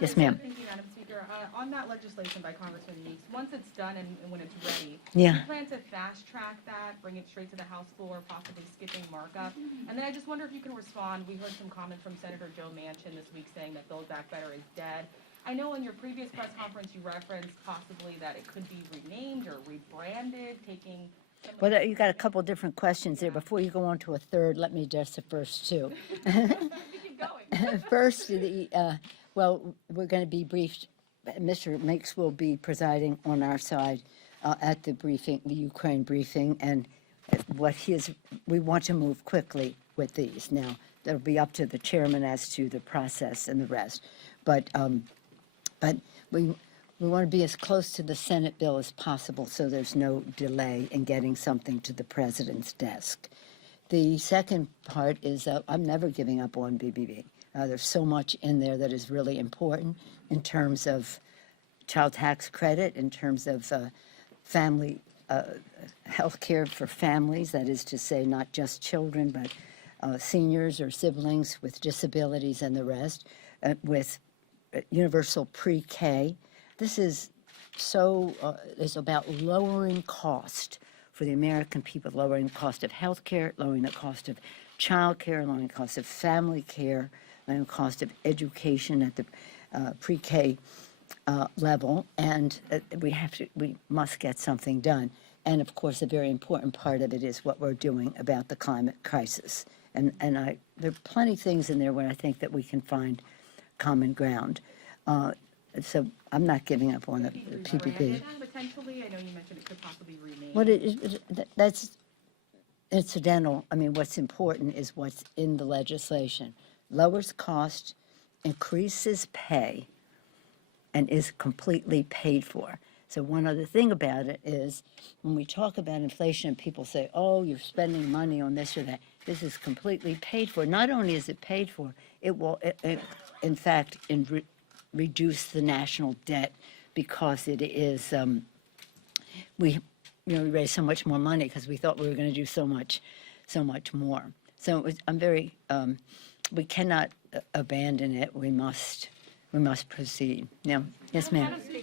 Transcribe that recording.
Yes, ma'am. Thank you, Madam Speaker. On that legislation by Congressman Meeks, once it's done and when it's ready, Yeah. do you plan to fast track that, bring it straight to the House floor, possibly skipping markup? And then I just wonder if you can respond. We heard some comments from Senator Joe Manchin this week saying that Build Back Better is dead. I know in your previous press conference you referenced possibly that it could be renamed or rebranded, taking some of Well, you got a couple different questions there. Before you go on to a third, let me address the first two. we keep going. First, well, we're going to be briefed. Mr. Meeks will be presiding on our side at the briefing, the Ukraine briefing, and we want to move quickly with these. Now, that'll be up to the chairman as to the process and the rest. But we want to be as close to the Senate bill as possible so there's no delay in getting something to the president's desk. The second part is I'm never giving up on BBB. There's so much in there that is really important in terms of child tax credit, in terms of family health care for families, that is to say not just children, but seniors or siblings with disabilities and the rest, with universal pre-K. This is it's about lowering cost for the American people, lowering the cost of health care, lowering the cost of child care, lowering the cost of family care, lowering the cost of education at the pre-K level, and we must get something done. And of course, a very important part of it is what we're doing about the climate crisis. And there are plenty of things in there where I think that we can find common ground. So I'm not giving up on the PPP. Rebranded, potentially, I know you mentioned it could possibly rename. What that's incidental. I mean, what's important is what's in the legislation. Lowers cost, increases pay, and is completely paid for. So one other thing about it is when we talk about inflation, people say, oh, you're spending money on this or that. This is completely paid for. Not only is it paid for, it will, in fact, reduce the national debt because it is, we raised so much more money because we thought we were going to do so much more. So I'm very, we cannot abandon it. We must proceed. Now, yes, ma'am. Madam Speaker,